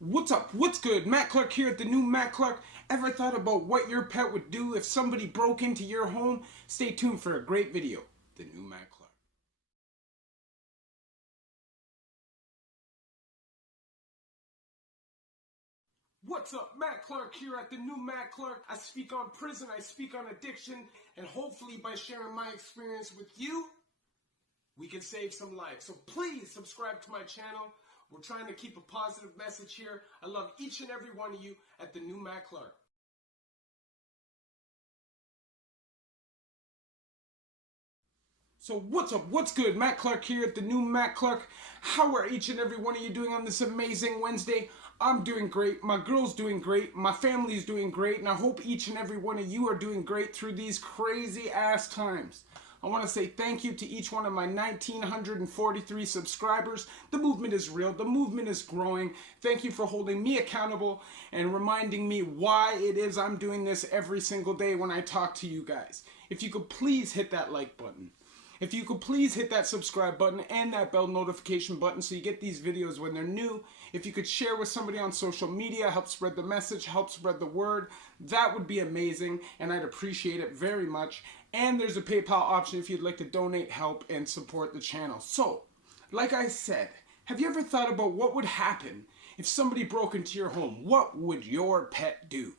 What's up? What's good? Matt Clark here at the new Matt Clark. Ever thought about what your pet would do if somebody broke into your home? Stay tuned for a great video. The new Matt Clark. What's up? Matt Clark here at the new Matt Clark. I speak on prison, I speak on addiction, and hopefully by sharing my experience with you, we can save some lives. So please subscribe to my channel. We're trying to keep a positive message here. I love each and every one of you at the new Matt Clark. So what's up? What's good? Matt Clark here at the new Matt Clark. How are each and every one of you doing on this amazing Wednesday? I'm doing great. My girl's doing great. My family's doing great. And I hope each and every one of you are doing great through these crazy ass times. I want to say thank you to each one of my 1,943 subscribers. The movement is real. The movement is growing. Thank you for holding me accountable and reminding me why it is I'm doing this every single day when I talk to you guys. If you could please hit that like button. If you could please hit that subscribe button and that bell notification button so you get these videos when they're new. If you could share with somebody on social media, help spread the message, help spread the word, that would be amazing and I'd appreciate it very much. And there's a PayPal option if you'd like to donate, help, and support the channel. So, like I said, have you ever thought about what would happen if somebody broke into your home? What would your pet do?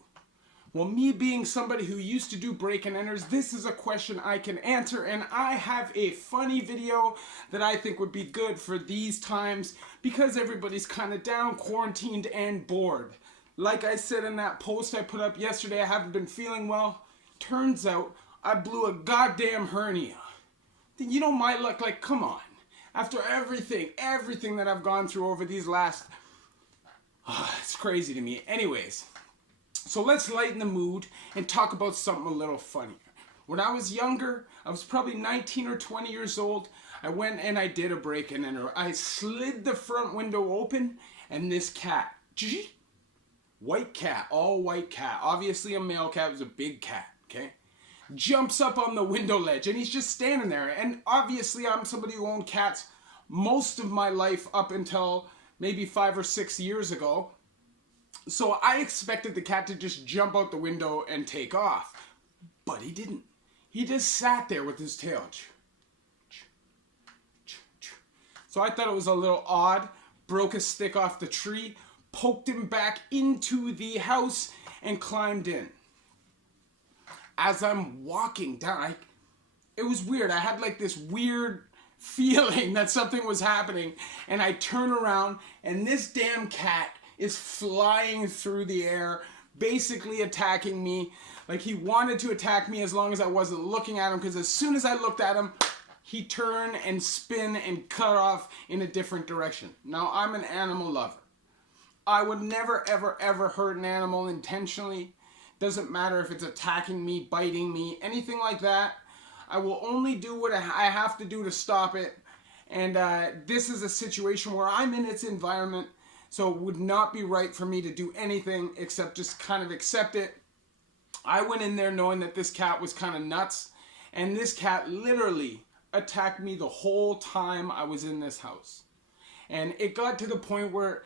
Well, me being somebody who used to do break and enters, this is a question I can answer, and I have a funny video that I think would be good for these times because everybody's kind of down, quarantined, and bored. Like I said in that post I put up yesterday, I haven't been feeling well. Turns out I blew a goddamn hernia. You know my luck, like, come on. After everything that I've gone through over these last... it's crazy to me. Anyways. So let's lighten the mood and talk about something a little funnier. When I was younger, I was probably 19 or 20 years old, I went and I did a break and enter. I slid the front window open and this cat, white cat, all white cat, obviously a male cat, it was a big cat, okay? Jumps up on the window ledge and he's just standing there. And obviously I'm somebody who owned cats most of my life up until maybe 5 or 6 years ago. So I expected the cat to just jump out the window and take off. But he didn't. He just sat there with his tail. So I thought it was a little odd. Broke a stick off the tree, poked him back into the house, and climbed in. As I'm walking down, it was weird. I had like this weird feeling that something was happening. And I turn around, and this damn cat is flying through the air, basically attacking me. Like he wanted to attack me as long as I wasn't looking at him, because as soon as I looked at him, he turned and spin and cut off in a different direction. Now, I'm an animal lover. I would never, ever, ever hurt an animal intentionally. Doesn't matter if it's attacking me, biting me, anything like that. I will only do what I have to do to stop it. And this is a situation where I'm in its environment, so it would not be right for me to do anything except just kind of accept it. I went in there knowing that this cat was kind of nuts. And this cat literally attacked me the whole time I was in this house. And it got to the point where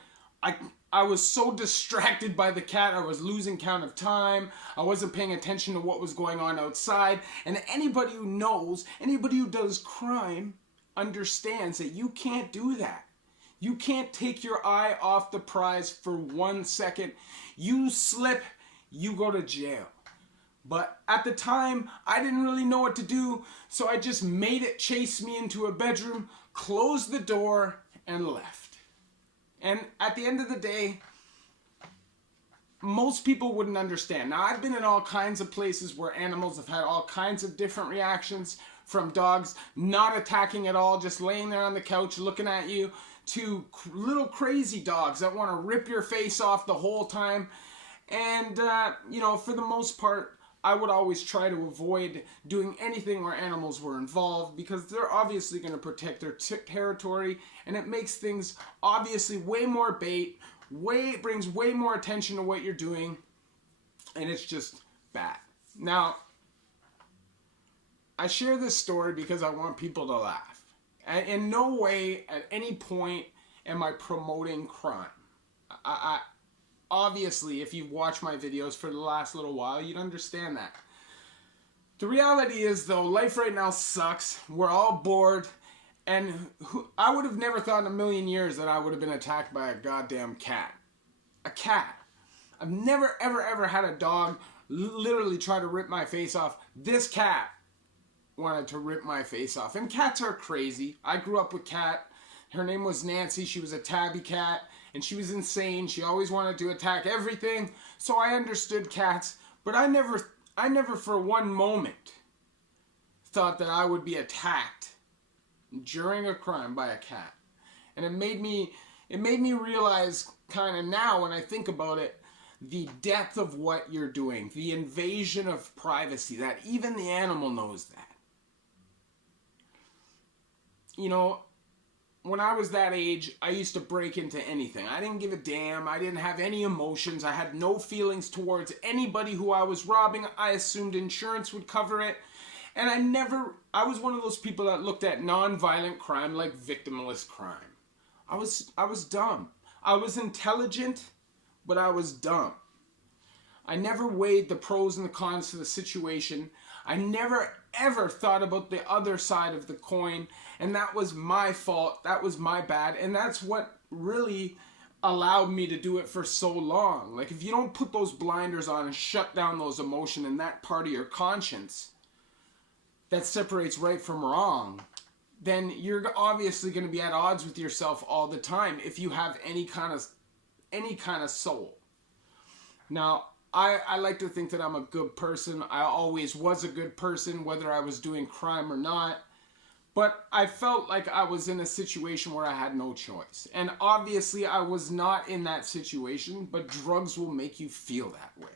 I was so distracted by the cat, I was losing count of time. I wasn't paying attention to what was going on outside. And anybody who knows, anybody who does crime, understands that you can't do that. You can't take your eye off the prize for 1 second. You slip, you go to jail. But at the time, I didn't really know what to do, so I just made it chase me into a bedroom, closed the door, and left. And at the end of the day, most people wouldn't understand. Now, I've been in all kinds of places where animals have had all kinds of different reactions, from dogs not attacking at all, just laying there on the couch looking at you, to little crazy dogs that want to rip your face off the whole time. And, you know, for the most part, I would always try to avoid doing anything where animals were involved because they're obviously going to protect their territory, and it makes things obviously way more bait, brings way more attention to what you're doing, and it's just bad. Now, I share this story because I want people to laugh. In no way at any point am I promoting crime. I obviously, if you've watched my videos for the last little while, you'd understand that. The reality is, though, life right now sucks. We're all bored. And I would have never thought in a million years that I would have been attacked by a goddamn cat. A cat. I've never, ever, ever had a dog literally try to rip my face off. This cat wanted to rip my face off. And cats are crazy. I grew up with a cat. Her name was Nancy. She was a tabby cat. And she was insane. She always wanted to attack everything. So I understood cats. But I never for one moment thought that I would be attacked during a crime by a cat. And it made me realize kind of now when I think about it, the depth of what you're doing, the invasion of privacy, that even the animal knows that. You know, when I was that age, I used to break into anything. I didn't give a damn. I didn't have any emotions. I had no feelings towards anybody who I was robbing. I assumed insurance would cover it. And I was one of those people that looked at non-violent crime like victimless crime. I was dumb. I was intelligent, but I was dumb. I never weighed the pros and the cons to the situation. I never ever thought about the other side of the coin, and that was my fault. That was my bad, and that's what really allowed me to do it for so long. Like, if you don't put those blinders on and shut down those emotions and that part of your conscience that separates right from wrong, then you're obviously going to be at odds with yourself all the time if you have any kind of soul. Now, I like to think that I'm a good person. I always was a good person, whether I was doing crime or not. But I felt like I was in a situation where I had no choice. And obviously I was not in that situation, but drugs will make you feel that way.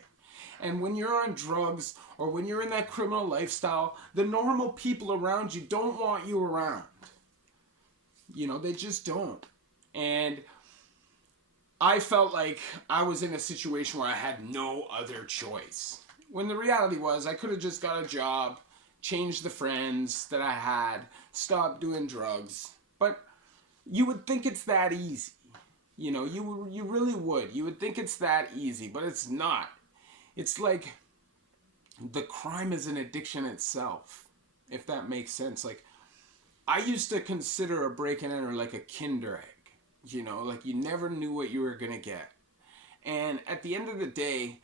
And when you're on drugs or when you're in that criminal lifestyle, the normal people around you don't want you around. You know, they just don't. And I felt like I was in a situation where I had no other choice. When the reality was I could have just got a job, changed the friends that I had, stopped doing drugs. But you would think it's that easy. You know, you really would. You would think it's that easy, but it's not. It's like the crime is an addiction itself, if that makes sense. Like, I used to consider a break and enter like a Kinder egg. You know, like you never knew what you were going to get. And at the end of the day,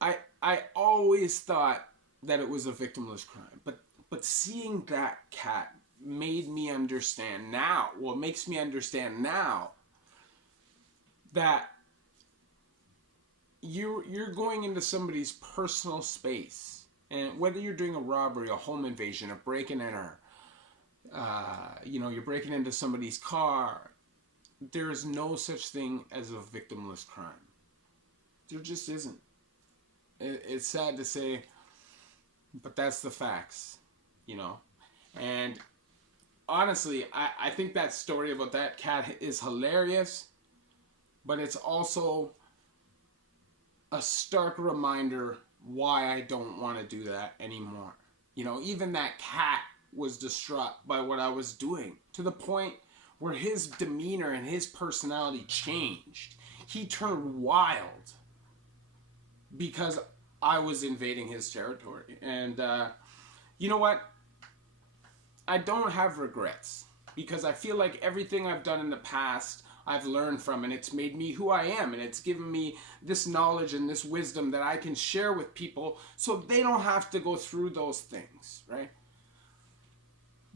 I always thought that it was a victimless crime. But seeing that cat made me understand now, well, it makes me understand now that you're going into somebody's personal space. And whether you're doing a robbery, a home invasion, a break and enter, you know, you're breaking into somebody's car, there is no such thing as a victimless crime. There just isn't. It's sad to say, but that's the facts, you know. And honestly, I think that story about that cat is hilarious, but it's also a stark reminder why I don't want to do that anymore. You know, even that cat was distraught by what I was doing, to the point where his demeanor and his personality changed. He turned wild because I was invading his territory. And you know what? I don't have regrets, because I feel like everything I've done in the past I've learned from, and it's made me who I am, and it's given me this knowledge and this wisdom that I can share with people so they don't have to go through those things, right?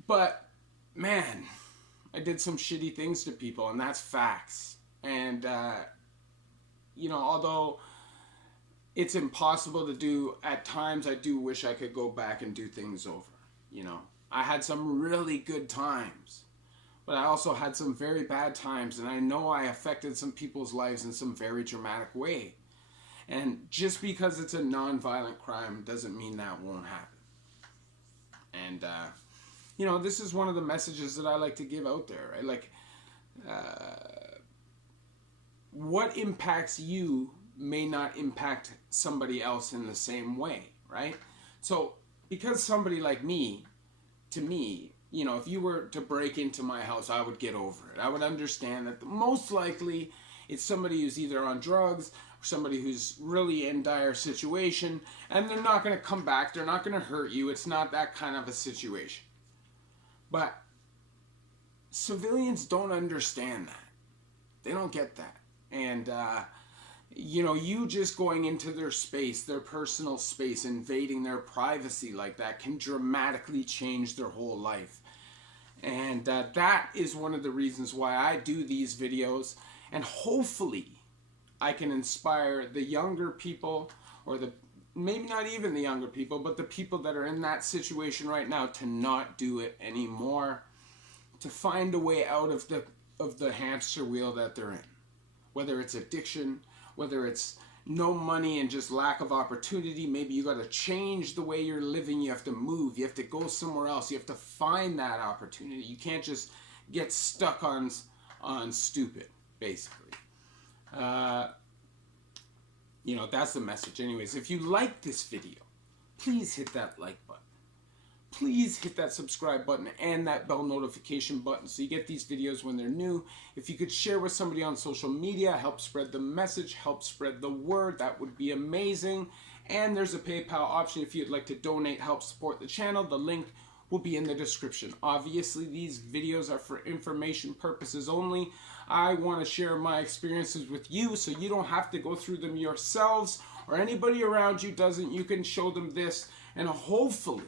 But man, I did some shitty things to people, and that's facts. And you know, although it's impossible to do, at times I do wish I could go back and do things over. You know, I had some really good times, but I also had some very bad times, and I know I affected some people's lives in some very dramatic way. And just because it's a non-violent crime doesn't mean that won't happen. And you know, this is one of the messages that I like to give out there, right? Like, what impacts you may not impact somebody else in the same way, right? So, because somebody like me, to me, you know, if you were to break into my house, I would get over it. I would understand that most likely It's somebody who's either on drugs or somebody who's really in dire situation, and they're not going to come back. They're not going to hurt you. It's not that kind of a situation. But civilians don't understand that. They don't get that. And, you know, you just going into their space, their personal space, invading their privacy like that can dramatically change their whole life. And that is one of the reasons why I do these videos. And hopefully I can inspire the younger people, or maybe not even the younger people, but the people that are in that situation right now, to not do it anymore, to find a way out of the hamster wheel that they're in. Whether it's addiction, whether it's no money and just lack of opportunity, maybe you got to change the way you're living, you have to move, you have to go somewhere else, you have to find that opportunity. You can't just get stuck on stupid, basically. You know, that's the message. Anyways, if you like this video, please hit that like button. Please hit that subscribe button and that bell notification button so you get these videos when they're new. If you could share with somebody on social media, help spread the message, help spread the word, that would be amazing. And there's a PayPal option if you'd like to donate, help support the channel. The link will be in the description. Obviously, these videos are for information purposes only. I want to share my experiences with you so you don't have to go through them yourselves, or anybody around you doesn't. You can show them this, and hopefully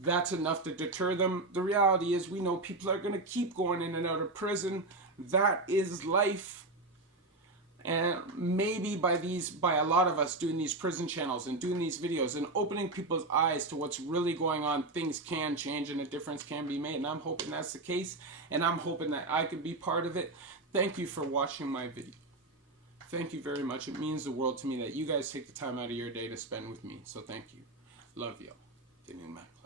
that's enough to deter them. The reality is, we know people are going to keep going in and out of prison. That is life. And maybe by a lot of us doing these prison channels and doing these videos and opening people's eyes to what's really going on, things can change and a difference can be made. And I'm hoping that's the case. And I'm hoping that I could be part of it. Thank you for watching my video. Thank you very much. It means the world to me that you guys take the time out of your day to spend with me. So thank you. Love y'all. The new Mac.